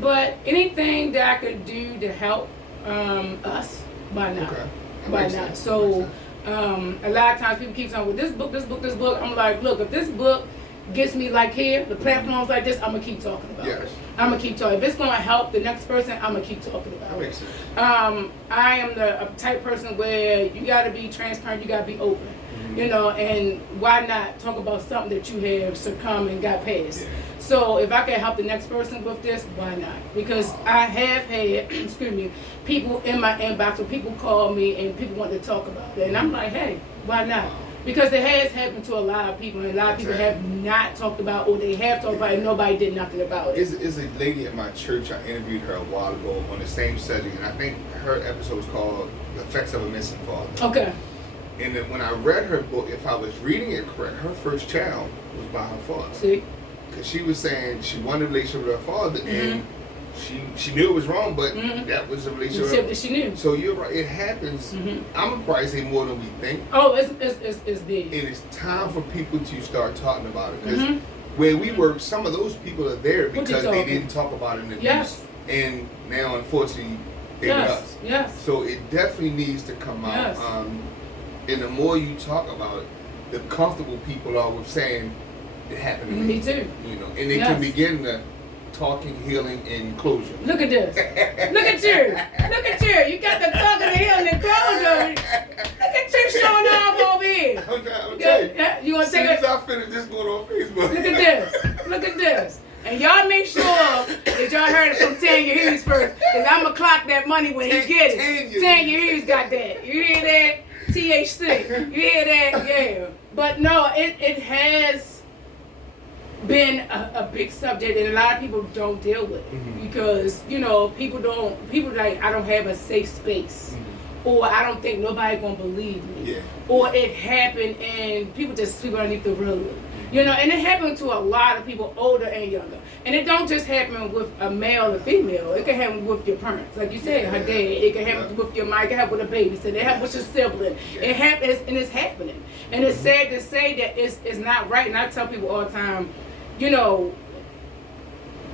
But anything that I could do to help us, why not? Okay. Why not? So a lot of times people keep saying, well, this book. I'm like, look, if this book gets me like here, the platforms like this, I'm gonna keep talking about it. I'm gonna keep talking. If it's gonna help the next person, I'm gonna keep talking about That it. makes sense. I am the type person where you gotta be transparent, you gotta be open. You know, and why not talk about something that you have succumbed and got past? Yeah. So if I can help the next person with this, why not? Because I have had, people in my inbox, or people call me and people want to talk about it, and I'm like, hey, why not? Because it has happened to a lot of people, and a lot of people have not talked about, or they have talked about it, and nobody did nothing about it. Is a lady at my church, I interviewed her a while ago on the same subject, and I think her episode was called The Effects of a Missing Father. Okay. And then when I read her book, if I was reading it correct, her first child was by her father. See? Because she was saying she wanted a relationship with her father, and she knew it was wrong, but that was a relationship. That she knew. So you're right, it happens. I'm gonna probably say more than we think. Oh, it's big. And it's time for people to start talking about it. Because where we work, some of those people are there because they didn't talk about it in the Yes. news. And now, unfortunately, they're with us. Yes. So it definitely needs to come out. Yes. And the more you talk about it, the comfortable people are with saying it happened to me. Me too. You know, and they can begin the talking, healing, and closure. Look at this. Look at you. Look at you. You got the talking, the healing, and closure. Look at you showing off over here. Okay. You want to take as it? soon as I finish this going on Facebook. Look at this. Look at this. And y'all make sure that y'all heard it from Tanya Hughes first, because I'm going to clock that money when he get it. Tanya Hughes got that. You hear that? THC. You hear that? Yeah. But no, it has been a big subject, and a lot of people don't deal with it because, you know, people like, I don't have a safe space. Or I don't think nobody gonna believe me. Yeah. Or it happened and people just sweep underneath the rug. You know, and it happened to a lot of people, older and younger. And it don't just happen with a male or female. It can happen with your parents, like you said, her dad. It can happen with your mom. It can happen with a babysitter. It happen with your sibling. It happens, and it's happening. And it's sad to say that it's not right. And I tell people all the time, you know,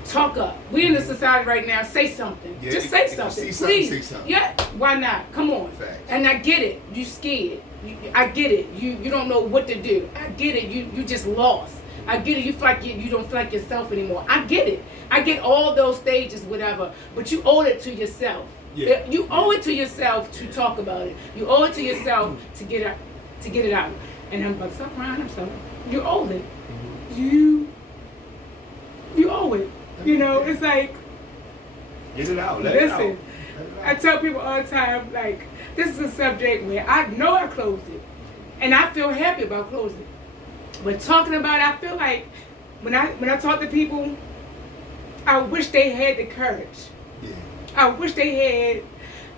talk up. We in the society right now. Say something. Yeah, just say if you something, see something, please. say something. Yeah. Why not? Come on. Facts. And I get it. You scared. I get it. You don't know what to do. I get it. You just lost. I get it. You feel like you don't feel like yourself anymore. I get it. I get all those stages, whatever. But you owe it to yourself. Yeah. You owe it to yourself to talk about it. You owe it to yourself to get it out. And I'm about to stop crying. I'm sorry. You owe it. You owe it. You know, it's like, Get it out. Let it out. listen, I tell people all the time, like, this is a subject where I know I closed it. And I feel happy about closing it. But talking about it, I feel like when I talk to people, I wish they had the courage. Yeah. I wish they had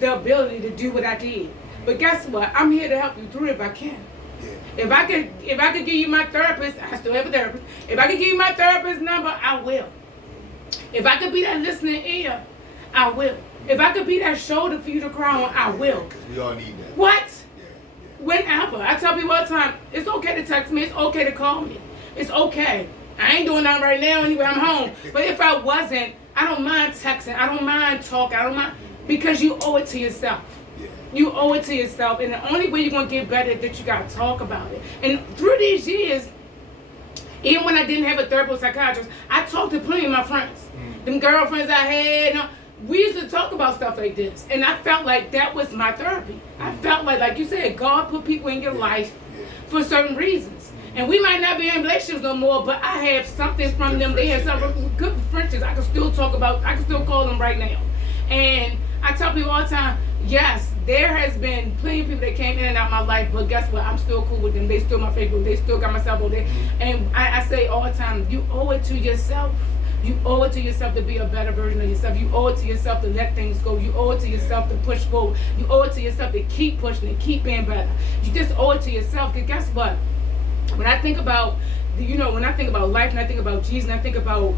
the ability to do what I did. But guess what? I'm here to help you through it if I can. Yeah. If I could give you my therapist, I still have a therapist. If I could give you my therapist number, I will. If I could be that listening ear, I will. If I could be that shoulder for you to cry on, I will. Because we all need that. What? Yeah. Whenever. I tell people all the time, it's okay to text me, it's okay to call me. It's okay. I ain't doing that right now anyway, I'm home. But if I wasn't, I don't mind texting, I don't mind talking, I don't mind, because you owe it to yourself. Yeah. You owe it to yourself, and the only way you're going to get better is that you got to talk about it. And through these years, even when I didn't have a therapist or psychiatrist, I talked to plenty of my friends. Them girlfriends I had, we used to talk about stuff like this. And I felt like that was my therapy. I felt like you said, God put people in your life for certain reasons. And we might not be in relationships no more, but I have something from them. They have some good friendships. I can still talk about, I can still call them right now. And I tell people all the time, yes, there has been plenty of people that came in and out of my life, but guess what? I'm still cool with them. They still my Facebook. They still got my cell phone there. And I say all the time, you owe it to yourself. You owe it to yourself to be a better version of yourself. You owe it to yourself to let things go. You owe it to yourself to push forward. You owe it to yourself to keep pushing and keep being better. You just owe it to yourself. Because guess what? When I think about, when I think about life and I think about Jesus and I think about,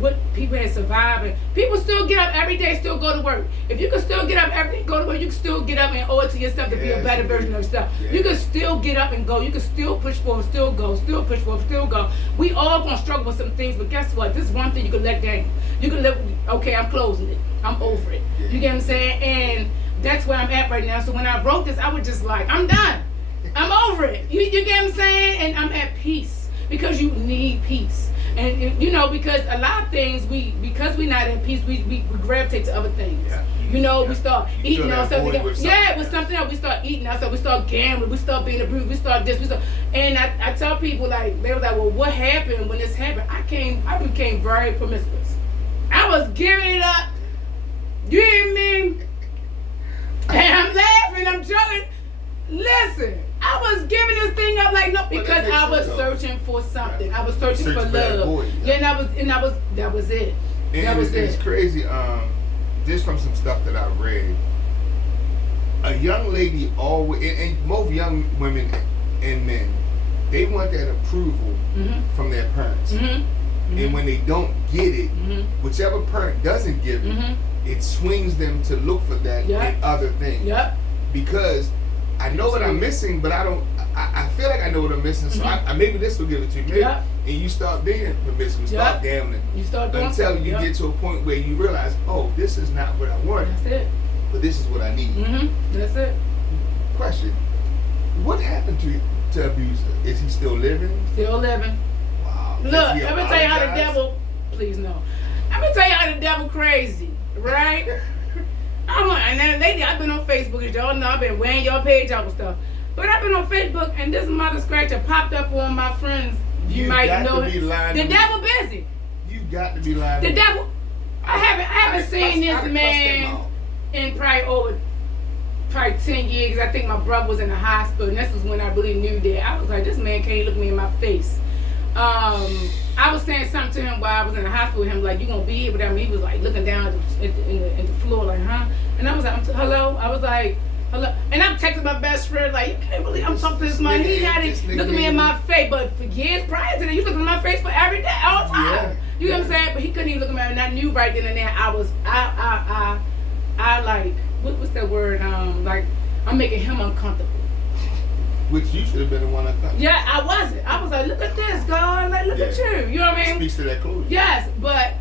what people have survived, and people still get up every day, still go to work. If you can still get up every day, go to work, you can still get up and owe it to yourself to be a better version of yourself. Yeah. You can still get up and go. You can still push forward, still go, still push forward, still go. We all gonna struggle with some things, but guess what? This is one thing you can let down. You can let, okay, I'm closing it. I'm over it. Yeah. You get what I'm saying? And that's where I'm at right now. So when I wrote this, I was just like, I'm done. I'm over it. You get what I'm saying? And I'm at peace because you need peace. And because a lot of things because we're not at peace, we gravitate to other things. Yeah. We start eating ourselves. With something else, we start eating ourselves. We start gambling. We start being abused. We start this. And I tell people they were like, well, what happened when this happened? I became very promiscuous. I was giving it up. You hear me? And I'm laughing. I'm joking. Listen, I was giving this thing up because I was searching for something. I was searching for love. And that was it. And it's crazy. Just from some stuff that I read, a young lady always, and most young women and men, they want that approval from their parents. And when they don't get it, whichever parent doesn't give it, it swings them to look for that in other things. Because I know what I'm missing, but I feel like I know what I'm missing, so I maybe this will give it to you. And you start being promiscuous, start gambling. You start doing until you get to a point where you realize, oh, this is not what I want. That's it. But this is what I need. That's it. Question. What happened to abuser? Is he still living? Still living. Wow. Look, let me tell you how the devil, please no. Let me tell you how the devil crazy, right? And then lately I've been on Facebook, as y'all know, I've been wearing your page out and stuff. But I've been on Facebook and this mother scratcher popped up on my friends. You might know it. The devil busy. You got to be lying. The devil. I haven't seen this man in probably 10 years. I think my brother was in the hospital, and this was when I really knew that. I was like, this man can't look me in my face. I was saying something to him while I was in the hospital with him, like, you gonna be here without me? He was like looking down at the floor, like, huh? And I was like, hello? I was like, hello? And I'm texting my best friend, like, you can't believe I'm talking to this man. He had it looking me in my face, but for years prior to that, you looking in my face for every day, all the time. Yeah. You know what I'm saying? But he couldn't even look at me, and I knew right then and there I like, what's that word? Like, I'm making him uncomfortable. Which you should have been the one uncomfortable. Yeah, I wasn't. I was like, look at this, God. Like, look at you. You know what I mean? Speaks to that closure. Yes, but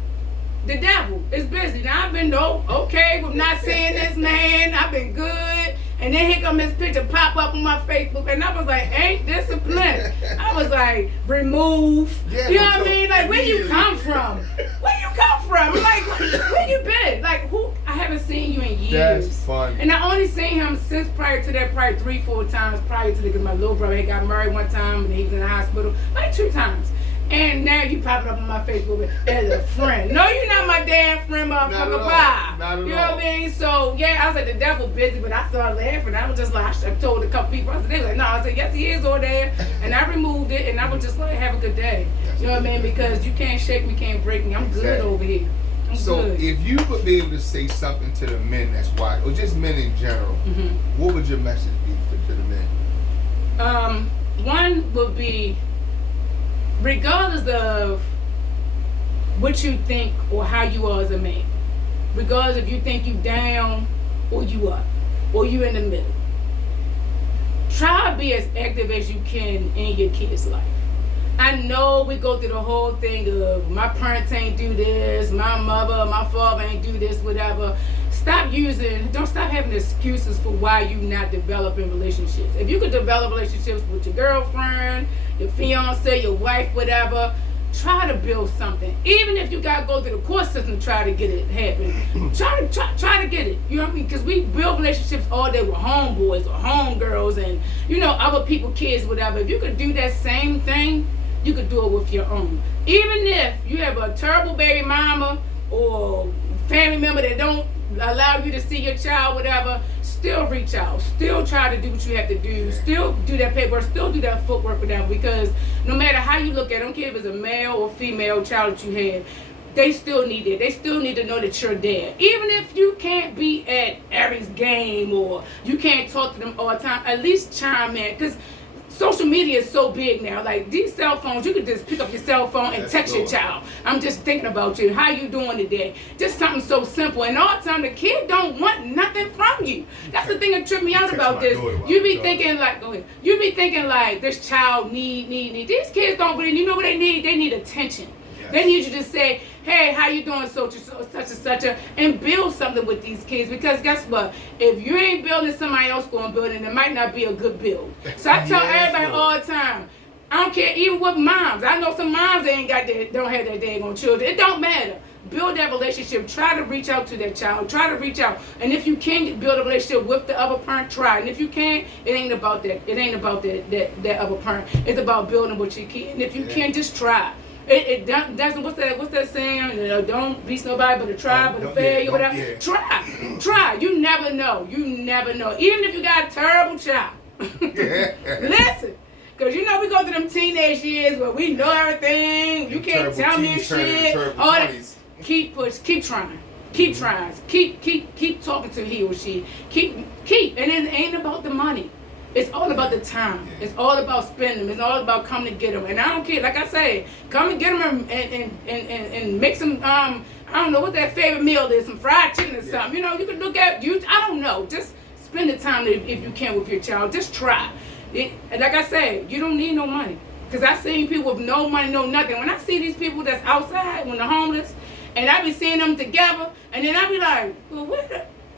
the devil is busy. Now, I've been okay with not seeing this man. I've been good. And then here come his picture pop up on my Facebook. And I was like, ain't disciplined. I was like, remove. Yeah, you know what I mean? Like, where you come from? Where you come from? Like, where you been? Like, who? I haven't seen you in years. That's funny. And I only seen him since prior to that, probably 3-4 times prior to that, because my little brother had got married one time and he was in the hospital, like 2 times. And now you popping up on my Facebook as a friend. No, you're not my damn friend, motherfucker. Bye. Not at You know all. what I mean? So yeah, I was like, the devil busy, but I started laughing. I was just like, I told a couple people, I said, they were like, no, I said, yes, he is over there. And I removed it, and I was just like, have a good day. You know what I mean? Because you can't shake me, can't break me. I'm good Exactly. over here. I'm So good. if you would be able to say something to the men that's watching, or just men in general, what would your message be to the men? One would be, regardless of what you think or how you are as a man, regardless if you think you down or you up or you in the middle, try to be as active as you can in your kid's life. I know we go through the whole thing of my parents ain't do this, my mother, my father ain't do this, whatever. Don't stop having excuses for why you not developing relationships. If you could develop relationships with your girlfriend, your fiance, your wife, whatever, try to build something. Even if you gotta go through the court system to try to get it happen. Try to get it. You know what I mean? Because we build relationships all day with homeboys or homegirls and, you know, other people, kids, whatever. If you could do that same thing, you could do it with your own. Even if you have a terrible baby mama or family member that don't allow you to see your child, whatever, still reach out. Still try to do what you have to do. Still do that paperwork. Still do that footwork with them, because no matter how you look at it, I don't care if it's a male or female child that you have, they still need it. They still need to know that you're there. Even if you can't be at every game or you can't talk to them all the time, at least chime in. Because social media is so big now. Like these cell phones, you can just pick up your cell phone and text your child. I'm just thinking about you. How you doing today? Just something so simple. And all the time, the kid don't want nothing from you. That's the thing that tripped me out about this. You be thinking like, go ahead. You be thinking like this child need. These kids don't really. You know what they need? They need attention. Yes. They need you to say, hey, how you doing, such and such, and build something with these kids. Because guess what? If you ain't building, somebody else going to build it, and it might not be a good build. So I tell everybody all the time, I don't care, even with moms. I know some moms don't have their daggone children. It don't matter. Build that relationship. Try to reach out to that child. Try to reach out. And if you can build a relationship with the other parent, try. And if you can't, it ain't about that. It ain't about that other parent. It's about building with your kid. And if you can, just try. It doesn't. What's that saying? You know, don't beat nobody but a try, but a failure, whatever. Yeah. Try. You never know. Even if you got a terrible child, listen. Because you know we go through them teenage years where we know everything. You can't tell me shit. All that. Keep trying. Keep trying. Keep talking to he or she. Keep. And it ain't about the money. It's all about the time. It's all about spending them. It's all about coming to get them. And I don't care. Like I say, come and get them and make some, I don't know what that favorite meal is, some fried chicken or something. You know, you can look at, I don't know. Just spend the time if you can with your child. Just try. And like I say, you don't need no money. Because I've seen people with no money, no nothing. When I see these people that's outside, when they're homeless, and I be seeing them together, and then I be like, well,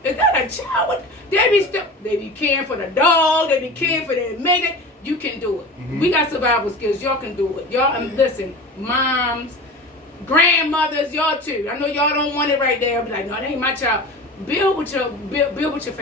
is that a child? They be caring for the dog. They be caring for their mate. You can do it. Mm-hmm. We got survival skills. Y'all can do it. Y'all, listen, moms, grandmothers, y'all too. I know y'all don't want it right there. But like, no, that ain't my child. Build with your family. Build with your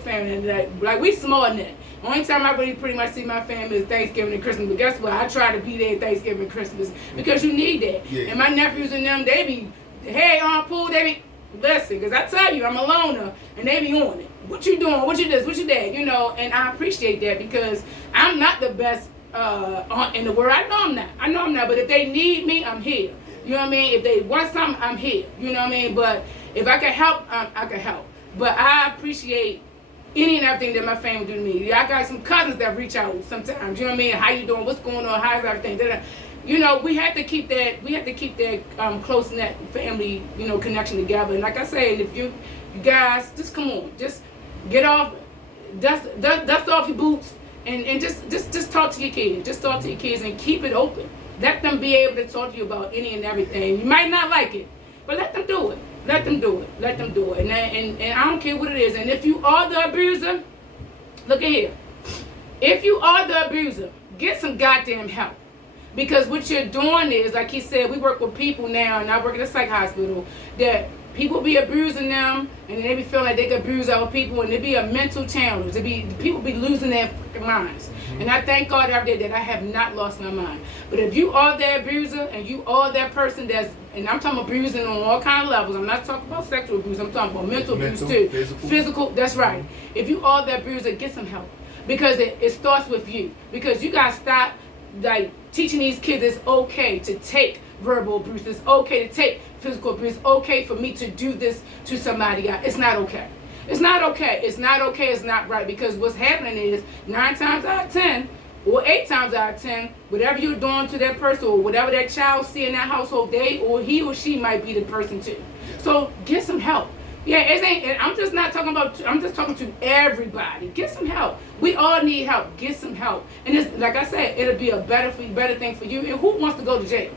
family. And like we small in that. Only time I really pretty much see my family is Thanksgiving and Christmas. But guess what? I try to be there Thanksgiving and Christmas because you need that. Yeah. And my nephews and them, they be, hey, Aunt Pooh, they be. Listen, because I tell you, I'm a loner, and they be on it. What you doing? What you this? What you that? You know, and I appreciate that because I'm not the best aunt in the world. I know I'm not. But if they need me, I'm here. You know what I mean? If they want something, I'm here. You know what I mean? But if I can help, I can help. But I appreciate any and everything that my family do to me. I got some cousins that reach out sometimes. You know what I mean? How you doing? What's going on? How's everything? You know, we have to keep that close knit family, you know, connection together. And like I said, if you guys just come on, just get off, dust off your boots, and just talk to your kids. Just talk to your kids and keep it open. Let them be able to talk to you about any and everything. You might not like it, but let them do it. Let them do it. And I don't care what it is. And if you are the abuser, look at here. If you are the abuser, get some goddamn help. Because what you're doing is, like he said, we work with people now, and I work at a psych hospital, that people be abusing them, and then they be feeling like they can abuse other people, and it be a mental challenge. People be losing their fucking minds. And I thank God every day that I have not lost my mind. But if you are that abuser, and you are that person that's, and I'm talking abusing on all kind of levels. I'm not talking about sexual abuse. I'm talking about mental abuse too. Physical. That's right. If you are that abuser, get some help, because it starts with you. Because you gotta stop like teaching these kids it's okay to take verbal abuse. It's okay to take physical abuse. It's okay for me to do this to somebody else. It's not okay. It's not okay. It's not okay. It's not right. Because what's happening is 9 times out of 10, or 8 times out of 10, whatever you're doing to that person, or whatever that child see in that household, they or he or she might be the person too. So get some help. Yeah, it ain't. I'm just not talking about. I'm just talking to everybody. Get some help. We all need help. Get some help. And it's like I said, it'll be a better thing for you. And who wants to go to jail?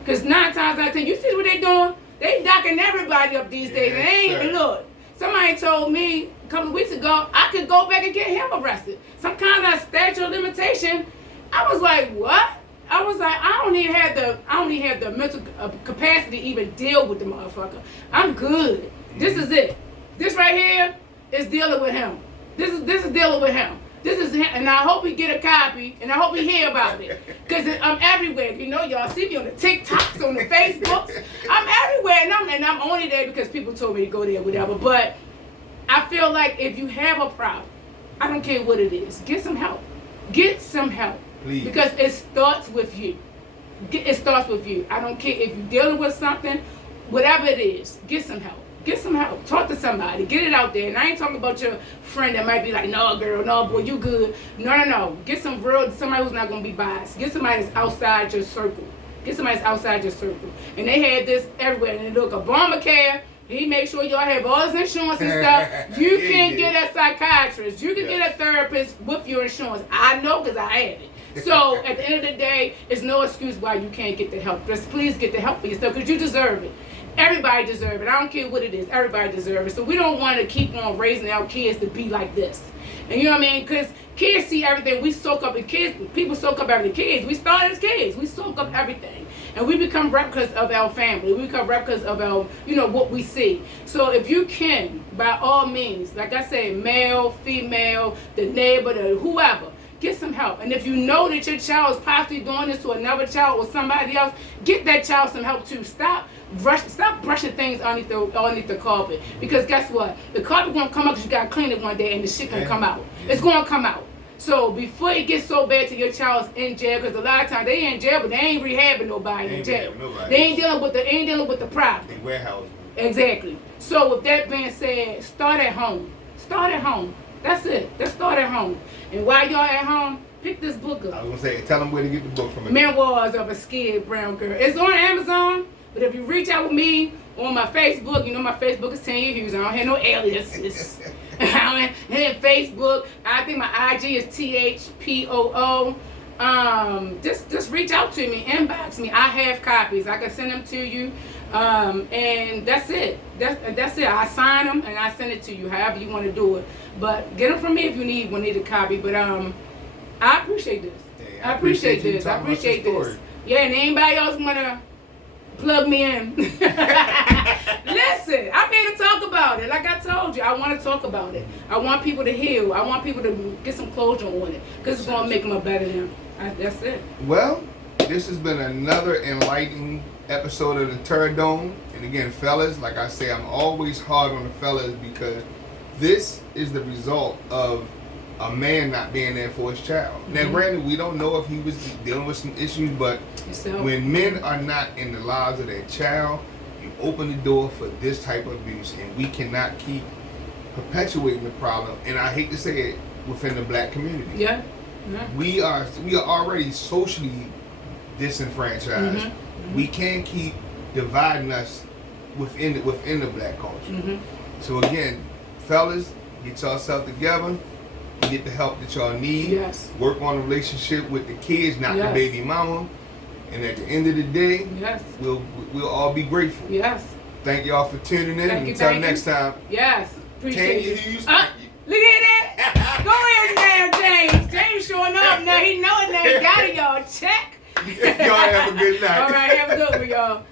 Because 9 times out of 10, you see what they doing? They docking everybody up these days. And they ain't even look. Somebody told me a couple of weeks ago I could go back and get him arrested. Some kind of statute of limitation. I was like, what? I was like, I don't even have the mental capacity to even deal with the motherfucker. I'm good. This is it. This right here is dealing with him. This is dealing with him. This is him, and I hope he get a copy, and I hope he hear about it, because I'm everywhere. You know, y'all see me on the TikToks, on the Facebooks. I'm everywhere, and I'm only there because people told me to go there, whatever. But I feel like if you have a problem, I don't care what it is, get some help. Get some help. Please. Because it starts with you. It starts with you. I don't care if you're dealing with something, whatever it is, get some help. Get some help. Talk to somebody. Get it out there. And I ain't talking about your friend that might be like, no, girl, no, boy, you good. No. Get somebody who's not going to be biased. Get somebody that's outside your circle. Get somebody that's outside your circle. And they had this everywhere. And look, Obamacare, he made sure y'all have all his insurance and stuff. You can get a psychiatrist. You can get a therapist with your insurance. I know because I had it. So at the end of the day, it's no excuse why you can't get the help. Just please get the help for yourself, because you deserve it. Everybody deserves it. I don't care what it is. Everybody deserves it. So we don't want to keep on raising our kids to be like this. And you know what I mean? Because kids see everything. We soak up the kids. People soak up everything. Kids. We start as kids. We soak up everything. And we become replicas of our family. We become replicas of our, what we see. So if you can, by all means, like I said, male, female, the neighbor, the whoever, get some help. And if you know that your child is possibly doing this to another child or somebody else, get that child some help too. Stop brushing things underneath the carpet. Because guess what? The carpet gonna come out because you gotta clean it one day, and the shit gonna come out. It's gonna come out. So before it gets so bad to your child's in jail, because a lot of times they in jail, but they ain't rehabbing nobody in jail. They ain't dealing with the problem. They warehouse. Exactly. So with that being said, start at home. Start at home. That's it. Just start at home. And while y'all at home, pick this book up. I was gonna say, tell them where to get the book from. Memoirs of a Scared Brown Girl. It's on Amazon. But if you reach out with me on my Facebook, my Facebook is Tanya Hughes. I don't have no aliases. And then Facebook, I think my IG is THPOO. Just reach out to me, inbox me. I have copies. I can send them to you. And that's it. That's it. I sign them and I send it to you, however you want to do it. But get them from me if you need a copy. But I appreciate this. Yeah, I appreciate this. I appreciate this. Yeah, and anybody else wanna plug me in? Listen, I'm here to talk about it. Like I told you, I want to talk about it. I want people to heal. I want people to get some closure on it, because it's gonna make them a better them. That's it. Well, this has been another enlightening episode of the Terradome. And again, fellas, like I say, I'm always hard on the fellas, because this is the result of a man not being there for his child. Now, granted, we don't know if he was dealing with some issues, but when men are not in the lives of their child, you open the door for this type of abuse, and we cannot keep perpetuating the problem. And I hate to say it, within the black community. Yeah. We are already socially disenfranchised. We can't keep dividing us within the black culture. So again, fellas, get yourself together. Get the help that y'all need. Yes. Work on a relationship with the kids, not the baby mama. And at the end of the day, we'll all be grateful. Yes. Thank y'all for tuning in. Until next time. Yes. Appreciate Tanya it. Hughes. Look at that. Go ahead now, James. James showing up now. He know it now. He got it, y'all. Check. Y'all have a good night. All right. Have a good one, y'all.